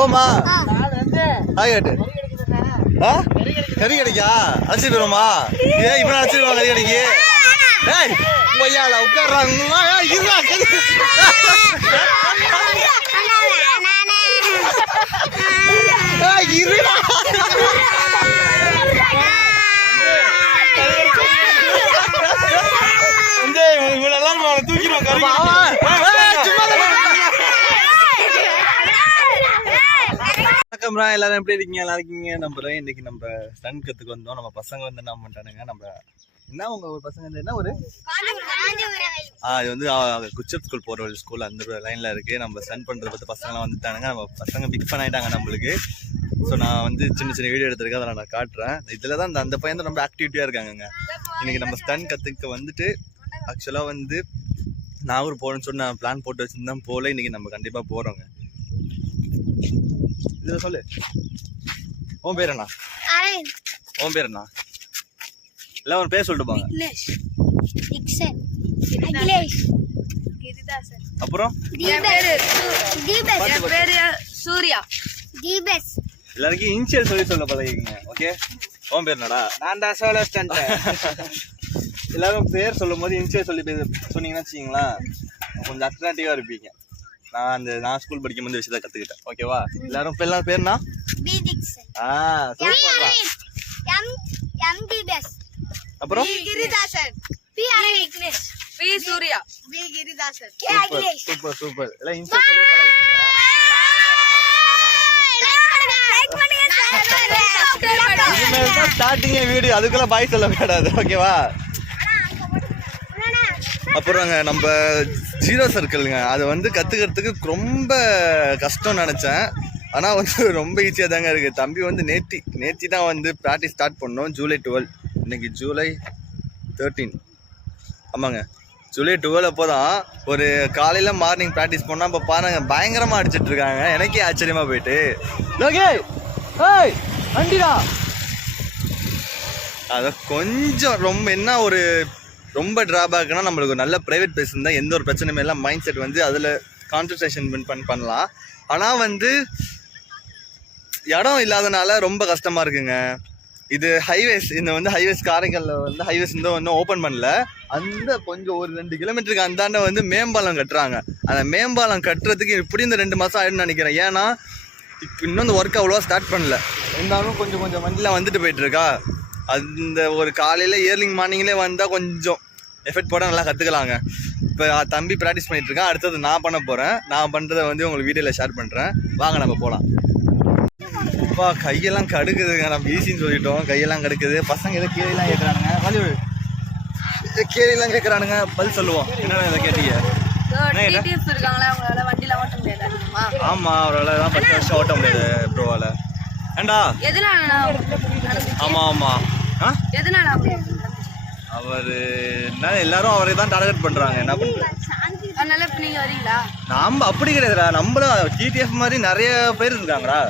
போமா ஆகிட்டு கறி கிடைக்கா அழைச்சிட்டு போயிருமா ஏன் இப்ப அழைச்சிருவா கறி கிடைக்கு ஏய் பொய்யால உட்கார்றாங்க இருடா தூக்கிடுவோம் வணக்கம்ரா, எல்லாரும் எப்படி இருக்கீங்க? நல்லா இருக்கீங்க நம்புறேன். இன்னைக்கு நம்ம ஸ்டன் கத்துக்கு வந்தோம். நம்ம பசங்க வந்து என்ன பண்ணிட்டானுங்க, நம்ம என்ன உங்க ஒரு பசங்க என்ன ஒரு இது வந்து குச்சப் ஸ்கூல் போற ஒரு ஸ்கூல் அந்த லைன்ல இருக்கு. நம்ம ஸ்டன் பண்றத பத்தி பசங்கலாம் வந்துட்டானுங்க. நம்ம பசங்க பிக் ஃபன் ஆயிட்டாங்க நம்மளுக்கு. ஸோ நான் வந்து சின்ன சின்ன வீடியோ எடுத்திருக்கேன், அதை நான் காட்டுறேன். இதுல தான் அந்த பையன் தான் ரொம்ப ஆக்டிவிட்டியா இருக்காங்க. இன்னைக்கு நம்ம ஸ்டன் கத்துக்க வந்துட்டு ஆக்சுவலா வந்து நாகூர் போகணும்னு சொல்லி நான் பிளான் போட்டு வச்சிருந்தேன், போல. இன்னைக்கு நம்ம கண்டிப்பா போறோங்க. இதுல சொல்லு, உன் பேர் என்ன? உன் பேர் என்ன? எல்லாம் ஒரு பேர் சொல்லிட்டு போங்க. அப்புறம் சூர்யா. எல்லாருக்கும் இன்சியல் சொல்லி சொல்ல பழகிங்க. ஓகே, உன் பேர் என்னடா? நான் தான் சோலோ ஸ்டண்ட். எல்லாரும் பேர் சொல்லும் போது இன்சியல் சொல்லி சொன்னீங்கன்னா வச்சுக்கீங்களா, கொஞ்சம் அட்ராக்டிவா இருப்பீங்க. நான் ஸ்கூல் படிக்கும் போது விஷயத்த கத்துக்கிட்டேன். ஓகேவா? எல்லாரும் எல்லாம் பேர்னா அப்புறம் சூப்பர் சூப்பர். எல்லாம் இன்சியல் சொல்லி பழகிங்க. ஸ்டார்டிங் வீடியோ அதுக்குள்ள பாய் சொல்ல கூடாது. ஓகேவா? அப்புறங்க நம்ம ஜீரோ சர்க்கிள்ங்க, அதை வந்து கற்றுக்கிறதுக்கு ரொம்ப கஷ்டம் நினச்சேன். ஆனால் வந்து ரொம்ப ஈஸியாக தாங்க இருக்குது. தம்பி வந்து நேத்தி தான் வந்து ப்ராக்டிஸ் ஸ்டார்ட் பண்ணோம். ஜூலை 12, இன்னைக்கு ஜூலை 13. ஆமாங்க, ஜூலை 12 அப்போ தான் ஒரு காலையில் மார்னிங் ப்ராக்டிஸ் பண்ணால் இப்போ பாருங்க பயங்கரமாக அடிச்சிட்டு இருக்காங்க. எனக்கே ஆச்சரியமாக போயிட்டு வண்டிடா அதை கொஞ்சம் ரொம்ப என்ன ஒரு ரொம்ப ட்ராபேக்னா, நம்மளுக்கு ஒரு நல்ல ப்ரைவேட் பிளேஸ் இருந்தால் எந்த ஒரு பிரச்சனையுமே இல்லை. மைண்ட் செட் வந்து அதில் கான்சன்ட்ரேஷன் பண்ணலாம். ஆனால் வந்து இடம் இல்லாதனால ரொம்ப கஷ்டமாக இருக்குங்க. இது ஹைவேஸ், இந்த வந்து ஹைவேஸ் காரைக்காலில் வந்து ஹைவேஸ் இன்னும் ஓப்பன் பண்ணல. அந்த கொஞ்சம் ஒரு 2 கிலோமீட்டருக்கு அந்தாண்ட வந்து மேம்பாலம் கட்டுறாங்க. அந்த மேம்பாலம் கட்டுறதுக்கு இப்படி இந்த 2 மாதம் ஆயிடும்னு நினைக்கிறேன். ஏன்னா இப்போ இன்னும் இந்த ஒர்க் அவ்வளோவா ஸ்டார்ட் பண்ணல. இருந்தாலும் கொஞ்சம் வண்டிலாம் வந்துட்டு போயிட்டுருக்கா. அந்த ஒரு காலையில் ஏர்லிங் மார்னிங்லேயே வந்தால் கொஞ்சம் எஃபெக்ட் போட நல்லா கற்றுக்கலாங்க. இப்போ தம்பி ப்ராக்டிஸ் பண்ணிகிட்ருக்கான். அடுத்தது நான் பண்ண போகிறேன். நான் பண்ணுறதை வந்து உங்களுக்கு வீடியோவில் ஷேர் பண்ணுறேன். வாங்க நம்ம போகலாம். அப்பா கையெல்லாம் கடுக்குதுங்க. நம்ம ஈஸின்னு சொல்லிட்டோம், கையெல்லாம் கடுக்குது. பசங்க ஏதோ கேள்விலாம் கேட்குறானுங்க. கேள்விலாம் கேட்குறானுங்க, பதில் சொல்லுவோம். என்னென்ன இதை கேட்டீங்க? ஆமா, அவரால் தான் 10 வருஷம் ஓட்ட முடியாது ப்ரோவால. ஏண்டா ஆமா அவரு என்ன எல்லாரும் அவரை தான் டார்கெட் பண்றாங்க. என்ன பண்றாங்க? நம்ம அப்படி கிடையாதுடா. நம்மளும் டிடிஎஃப் மாதிரி நிறைய பேர் இருக்காங்கடா.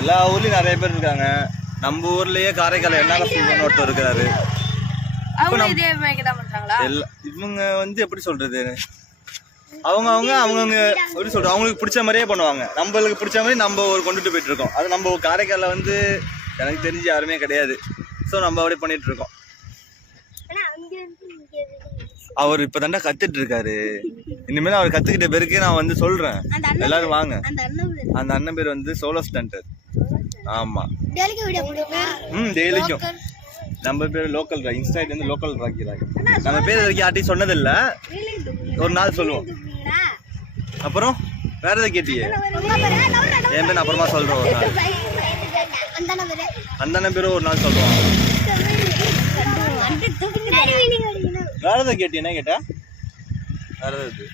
எல்லா ஊர்லயும் நிறைய பேர் இருக்காங்க. நம்ம ஊர்லயே காரைக்கால என்ன ஒருத்தர் இருக்கிறாரு. இவங்க வந்து எப்படி சொல்றது, அவங்க எப்படி சொல்றோம், அவங்களுக்கு பிடிச்ச மாதிரியே பண்ணுவாங்க. நம்மளுக்கு பிடிச்ச மாதிரி நம்ம ஒரு கொண்டுட்டு போயிட்டு இருக்கோம். அது நம்ம காரைக்காலில் வந்து எனக்கு தெரிஞ்சு யாருமே கிடையாது. ஸோ நம்ம அப்படியே பண்ணிட்டு இருக்கோம். அவர் இப்போ தாண்டா கத்துட்டு இருக்காரு. இனிமேல் அவர் கத்துக்கிட்ட பேருக்கு நான் வந்து சொல்றேன், எல்லாரும் வாங்க. அந்த அண்ணன் பேர் வந்து சோலோ ஸ்டண்டர். ஆமா, டெய்லிக்கும். நம்ம பேர் லோக்கல் ராக்கி, இன்ஸ்டாட் வந்து லோக்கல் ராக்கி. நம்ம பேர் வரைக்கும் யார்ட்டையும் சொன்னதில்லை, ஒரு நாள் சொல்லுவோம். அப்புறம் வேற எதை கேட்டியே? என் பேர் அப்புறமா சொல்றோம். ஒரு நாள் அந்த பேரும் ஒரு நாள் சொல்றோம். வேற எதை கேட்டி? என்ன கேட்ட? வேற எது?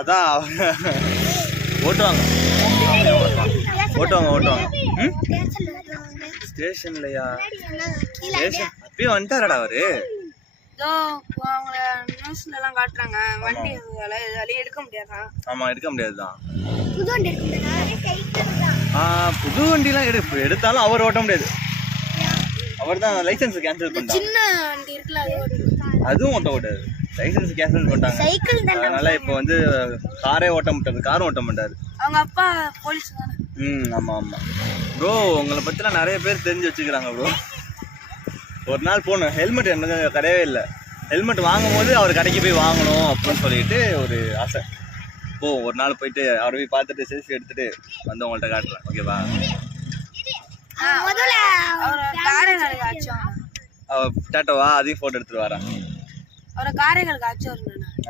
அதான் ஓட்டுவாங்க. ஸ்டேஷன்லயா? ஸ்டேஷன் அப்பயும் வந்துட்டாரடா அவரு. ஆமா, எடுக்க முடியாதுதான். புது வண்டிலாம் எடுத்தாலும் அவர் ஓட்ட முடியாது. அவர் தான் லைசன்ஸ் கேன்சல் பண்ணாரு. அதுவும் ஓட்ட கூடாது. லைசன்ஸ் கேன்சல் பண்ணிட்டாங்க. அதனால இப்போ வந்து காரே ஓட்ட மாட்டாரு, காரும் ஓட்ட மாட்டாரு. அவங்க அப்பா போலீஸ் தானே. ஆமா ஆமா ப்ரோ, உங்களை பத்திலாம் நிறைய பேர் தெரிஞ்சு வச்சுக்கிறாங்க ப்ரோ. ஒரு நாள் போகணும், ஹெல்மெட் எனக்கு கிடையவே இல்லை. ஹெல்மெட் வாங்கும் போது அவர் கடைக்கு போய் வாங்கணும் அப்படின்னு சொல்லிட்டு ஒரு ஆசை. ஒரு நாள் போயிட்டு அவரை போய் பார்த்துட்டு செல்ஃபி எடுத்துட்டு வந்து உங்கள்கிட்ட காட்டுறேன். ஓகேவா? டாட்டோவா அதையும் போட்டோ எடுத்துட்டு வரேன்.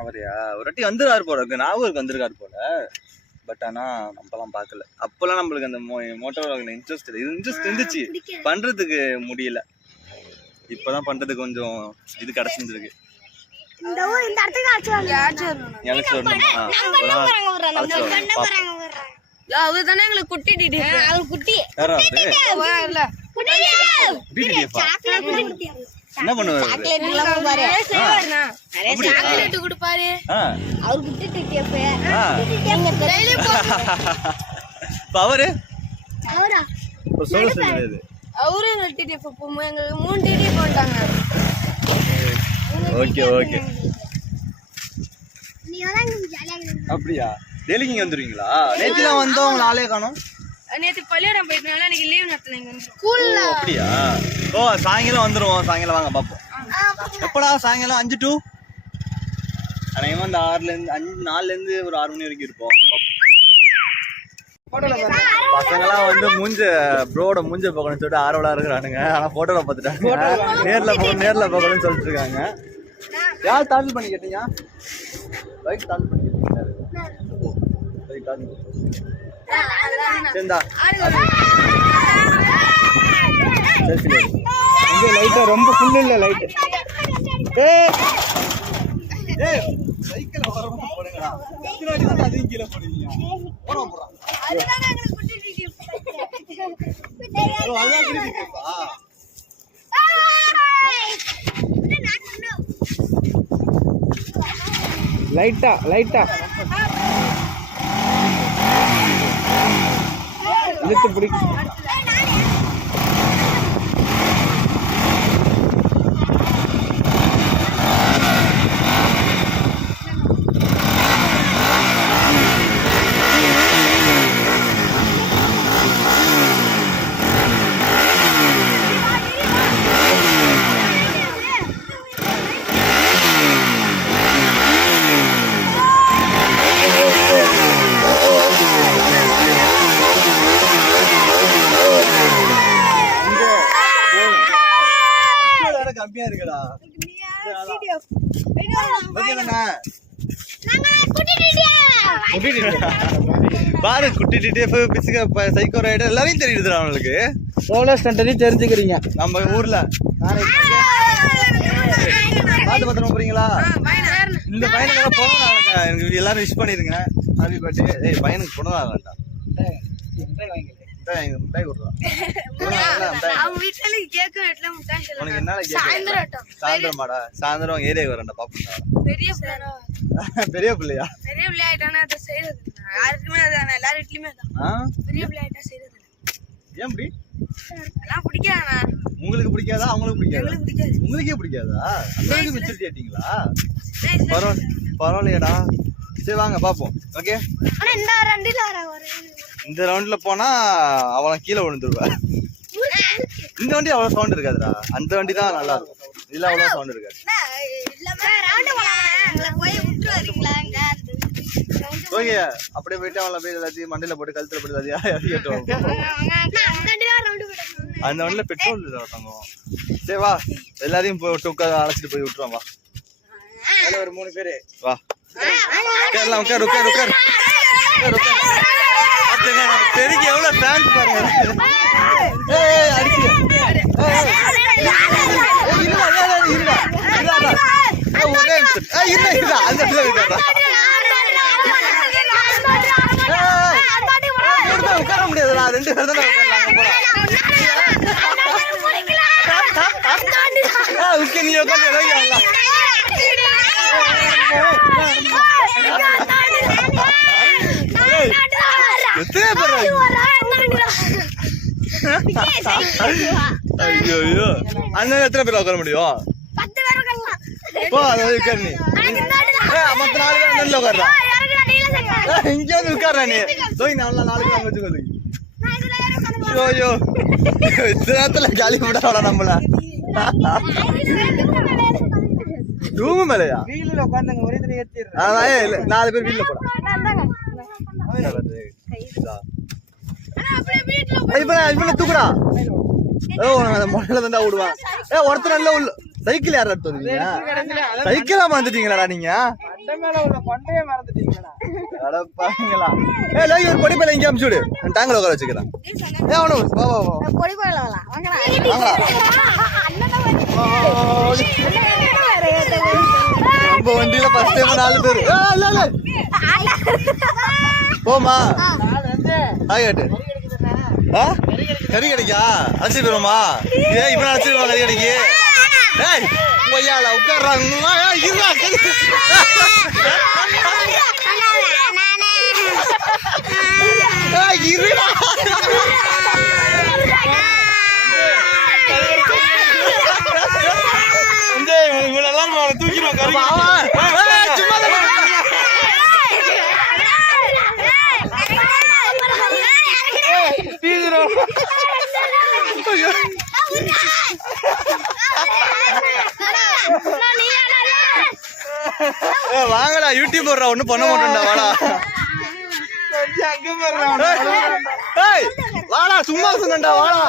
அவரையா ஒரு வாட்டி வந்துருக்காரு போல இருக்கு, நாகூருக்கு வந்திருக்காரு போல. பட் ஆனா நம்மலாம் பார்க்கல. அப்பெல்லாம் நம்மளுக்கு அந்த மோட்டோ இன்ட்ரெஸ்ட் இருந்துச்சு, பண்றதுக்கு முடியல. இப்பதான் பண்றதுக்கு கொஞ்சம் இது கிடைச்சிருக்கு. என்ன பண்ணுவாரு? அவரு அவரு டிடிஎஃப் 3 டிடிஎஃப் போட்டாங்க. Okay okay. அப்படியா? டெய்லி இங்க வந்துருவீங்களா? நேத்துலாம் வந்தோம், நாளே காணோம். நேத்து பள்ளியிடம் போயிட்டனால இன்னைக்கு லீவ் நடத்தல இங்க ஸ்கூல்ல. அப்படியா? சாயங்காலம் வந்துருவோம். சாயங்காலம் வாங்க பாப்போம். எப்படா சாயங்காலம்? 5 to அநேகமா இந்த 4ல இருந்து ஒரு 6 மணி வரைக்கும் இருப்போம். பசங்களாம் வந்து ப்ரோட மூஞ்ச பார்க்கணும்னு சொல்லிட்டு ஆர்வலா இருக்கிறானுங்க. ஆனா போட்டோல பார்த்துட்டாங்க. நேர்ல பார்க்கணும்னு சொல்லிட்டு இருக்காங்க. யார் தாக்கல் பண்ணி கேட்டீங்க? ரைட் தாக்கல் பண்ணி கேட்டீங்க. ரைட் தாக்கல் சரிந்தா. சரி இங்க லைட்டா ரொம்ப ஃபுல் இல்ல லைட். சைக்கிள் வரமா போடுங்கடா. பின்னாடி வந்து அதையும் கீழே போடுவீங்க. போறோம். அதுதான் எங்களுக்கு குட்டி டிடிஎஃப். அதுதான் குட்டி டிடிஎஃப்பா? லைட்டா இழுத்து பிடிக்கும். கம்மியா இருக்குடா. பாரு குட்டி டிடிஎஃப் பிசுக சைக்கோ ரைடர் எல்லாரையும் தெரியுதுடா அவங்களுக்கு. சோலோ ஸ்டண்ட்டையும் தெரிஞ்சுக்கிறீங்க நம்ம ஊர்ல. பார்த்து பத்திரமா போறீங்களா? இந்த பையனுக்கு போனதாங்க எனக்கு எல்லாரும் விஷ் பண்ணிருங்க. Happy birthday. பையனுக்கு போனதாங்கடா. சாயந்தரம் ஏரியா வரேன்டா பாப்பா. பெரிய பிள்ளையா? பெரிய பிள்ளை ஆயிட்டானா அதை செய்யறது யாருக்குமே அதான், எல்லாரும் வீட்லயுமே அதான். பெரிய பிள்ளை ஆயிட்டா செய்யறது. ஏன் அப்படி? எல்லாம் பிடிக்காதா? உங்களுக்கு பிடிக்காதா? அவங்களுக்கு பிடிக்காதா? உங்களுக்கே பிடிக்காதா? அந்த மெச்சூரிட்டி ஆயிட்டீங்களா? பரவாயில்லையடா. சரி வாங்க பாப்போம். ஓகே இந்த ரவுண்ட்ல போனா அவன் கீழே விழுந்துருவா. இந்த வண்டி அவ்வளவு சவுண்ட் இருக்காதுடா. அந்த வண்டி தான் நல்லா இருக்கும். இதுல அவ்வளவு சவுண்ட் இருக்காது. ஓகே அப்படியே போயிட்டு அவளை போய் எல்லாத்தையும் மண்டையில போட்டு கழுத்துல போட்டு எல்லாத்தையும் அந்த வண்டியில பெட்ரோல் தங்கும். சரி வா எல்லாரையும் போய் உட்கார அழைச்சிட்டு போய் விட்டுருவோம். வா ஒரு 3 பேரு வா. உட்கார் பெருக்கி எவ்வளவு தேங்க்ஸ் பாருங்க. உட்கார முடியாதுடா. 2 பேர் தானே நீ உட்காந்து எத்தனை பேர்? ஐயோ அந்த எத்தனை பேர் உட்கார முடியும்? 10 பேர் உட்காரலாம். மொத்த 4 பேர் நடுல உட்கார்றா. இங்க வந்து உட்கார்றா நீ. தோய் நல்லா 4 பேர் அங்க வச்சுக்கோ. ஐயோ இத்தனை காலி போடாடா நம்மள. ரூம் மேலயா? வீல்ல உட்கார்ந்தாங்க ஒரே தடவை ஏத்திறேன். அதான் இல்ல 4 பேர் வீல்ல போடா. இவனை தூக்குடா. அந்த மொழல தான் விடுவான். ஒருத்தர் நல்ல உள்ள சைக்கிள் யாரா எடுத்து வந்தீங்க? சைக்கிளா மறந்துட்டீங்களாடா நீங்க? அடப்பாங்களா? ஒரு பொடி பையில இங்க அமுச்சு விடு. டாங்கல உட்கார வச்சுக்கிறேன். அவனு வா வா வா. பொடி பையில நம்ம வண்டியில ஃபர்ஸ்ட் டைம் 4 பேர். இல்ல இல்ல போமா. ஆயிட்டு கறி கிடைக்கா? அழைச்சி போயிருமா? இப்ப அழைச்சிருவா கறி கிடைக்கு. உட்கார்றாங்க. தூக்கிடுவோம் கறி. வாங்கடா யூடியூப் போடுறா. ஒண்ணும் பண்ண மாட்டோம்டா. வாடா வாடா சும்மா சொன்னா. வாடா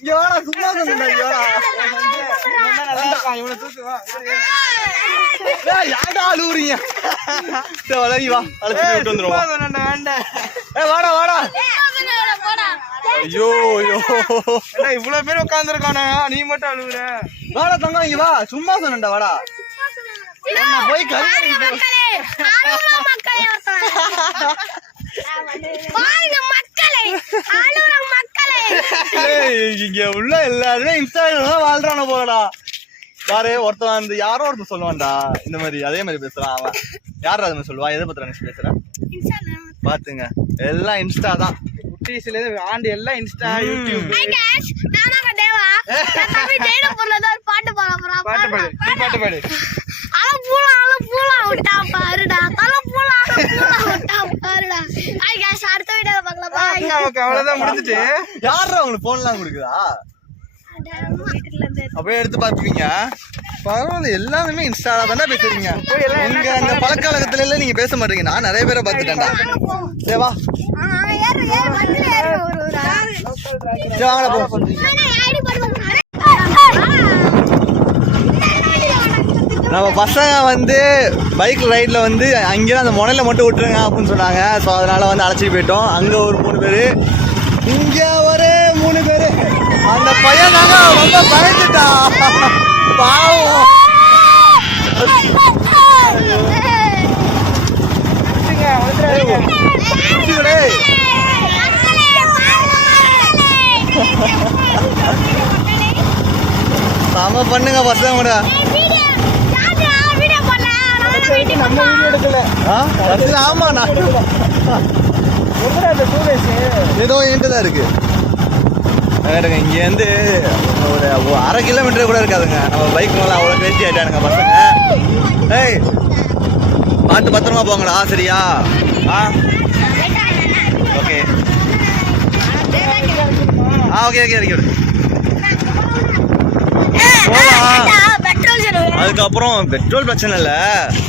இங்க வாடா சும்மா சொன்னா. இங்க வாடா யாடா அழுவுறீங்க? வளரி வா அழைச்சிட்டு விட்டு வந்துருவோம். வாடா வாடா. ஐயோ இவ்வளவு பேர் உட்காந்துருக்கானே நீ மட்டும் அழுகுற. வாடா தங்கம் இங்க வா. சும்மா சொன்னேன்டா. வாடா போய் இங்க உள்ள எல்லாருமே இன்ஸ்டாகிராம் வாழ்றான போடா. யாரு ஒருத்தன் வந்து யாரோ ஒருத்தன் சொல்லுவான்டா இந்த மாதிரி. அதே மாதிரி பேசுறான் அவன். யாரும் அது மாதிரி சொல்லுவா? எதை பத்தி பேசுறேன் பாத்துங்க. எல்லாம் இன்ஸ்டா தான். குட்டீஸ்ல இருந்து ஆண்டு எல்லாம் இன்ஸ்டா யூடியூப். பாட்டு பாடு. அவ்வளவுதான் முடிஞ்சிட்டு. யாரா உங்களுக்கு போன்லாம் கொடுக்குதா? அப்படியே எடுத்து பாத்துப்பீங்க. பரவாயில்ல எல்லாருமே இன்ஸ்டால தானே பேசுறீங்க. உங்க அந்த பழக்கவழக்கத்துல எல்லாம் நீங்க பேச மாட்டீங்க. நான் நிறைய பேரை பாத்துட்டேன்டா. சேவா நம்ம பசங்க வந்து பைக் ரைட்ல வந்து அங்கேயும் அந்த முனையில மட்டும் விட்டுருங்க அப்படின்னு சொன்னாங்க. ஸோ அதனால வந்து அழைச்சிட்டு போயிட்டோம். அங்க ஒரு 3 பேரு, இங்க ஒரு 3 பேரு. அந்த பையன் தாங்க ரொம்ப பயந்துட்டா பாவம். சம பண்ணுங்க பசங்க கூட. நம்ம வீடியோ எடுக்கல. ஆமா ஏதோ என்கிட்ட தான் இருக்கு. இங்க இருந்து ஒரு 1/2 கிலோமீட்டர் கூட இருக்காதுங்க. நம்ம பைக் மேல அவ்வளவு பேசி ஆயிட்டானுங்க பசங்க. ஏய் பார்த்து பத்திரமா போங்கடா. சரியா? ஓகே ஓகே ஓகே இறக்கி விடு. அதுக்கப்புறம் பெட்ரோல் பிரச்சனை இல்லை.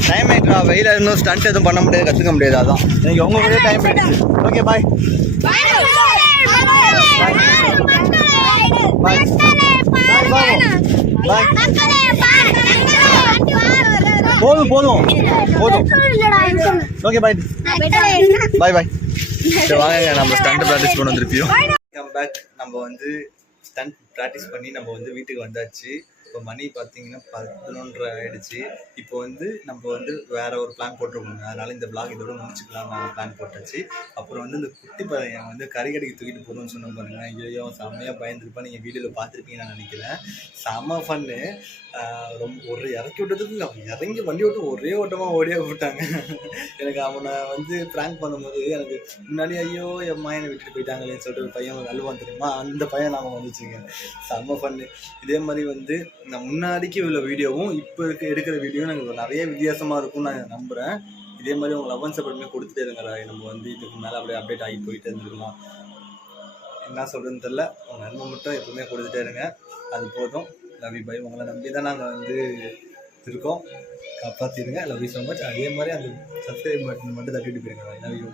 டைம் ஆயிட்டா. வெயில இருந்தும் ஸ்டண்ட் எதுவும் பண்ண முடியாது, கற்றுக்க முடியாது. அதான் எனக்கு உங்க கூட டைம் ஆயிடுச்சு. Okay bye. போதும் போதும் போதும். ஓகே பாய் பாய் பாய். வாங்க நம்ம ஸ்டண்ட் ப்ராக்டிஸ் பண்ண வந்துருப்பியோம். Come back. நம்ம வந்து ஸ்டண்ட் ப்ராக்டிஸ் பண்ணி நம்ம வந்து வீட்டுக்கு வந்தாச்சு. இப்போ மணி பார்த்தீங்கன்னா 11:30 ஆகிடுச்சு. இப்போ வந்து நம்ம வந்து வேற ஒரு பிளான் போட்டிருக்கோங்க. அதனால இந்த பிளாக் இதோட முடிச்சுக்கலாம் நான் பிளான் போட்டாச்சு. அப்புறம் வந்து இந்த குட்டி பையன் வந்து கறிக்கடைக்கு தூக்கிட்டு போகணும்னு சொன்ன பாருங்க. ஐயோ செம்மையாக பயந்துருப்பா. நீங்கள் வீடியோவில் பார்த்துருப்பீங்கன்னு நான் நினைக்கிறேன். செம்ம ஃபன்னு. ரொம்ப ஒரு இறக்கி விட்டதுக்கு இறங்கி வண்டி விட்டு ஒரே ஓட்டமாக ஓடியே விட்டாங்க. எனக்கு அவனை வந்து ப்ராங்க் பண்ணும்போது எனக்கு முன்னாடி ஐயோ எம்மா என்னை விட்டுட்டு போயிட்டாங்களேன்னு சொல்லிட்டு ஒரு பையன் அழுவான் தெரியுமா? அந்த பையன் நாம வந்துச்சுங்க. செம்ம ஃபன்னு. இதே மாதிரி வந்து இந்த முன்னாடிக்கு உள்ள வீடியோவும் இப்போ எடுக்கிற வீடியோவும் எனக்கு நிறைய வித்தியாசமாக இருக்கும்னு நான் நம்புகிறேன். இதே மாதிரி உங்கள் லவ் அண்ட் சப்போர்ட்டுமே கொடுத்துட்டே இருங்க. நம்ம வந்து இதுக்கு மேலே அப்படியே அப்டேட் ஆகி போயிட்டே இருந்துருக்கலாம். என்ன சொல்கிறதுன்னு தெரில. உங்கள் நன்மை மட்டும் எப்பவுமே கொடுத்துட்டே இருங்க. அது போதும். Love you bye. உங்களை நம்பி தான் நாங்கள் வந்து இருக்கோம். காப்பாற்றிடுங்க. Love you so much. அதே மாதிரி அந்த சப்ஸ்கிரைப் பட்டன் மட்டும் தட்டிட்டு போயிருங்க. Love you.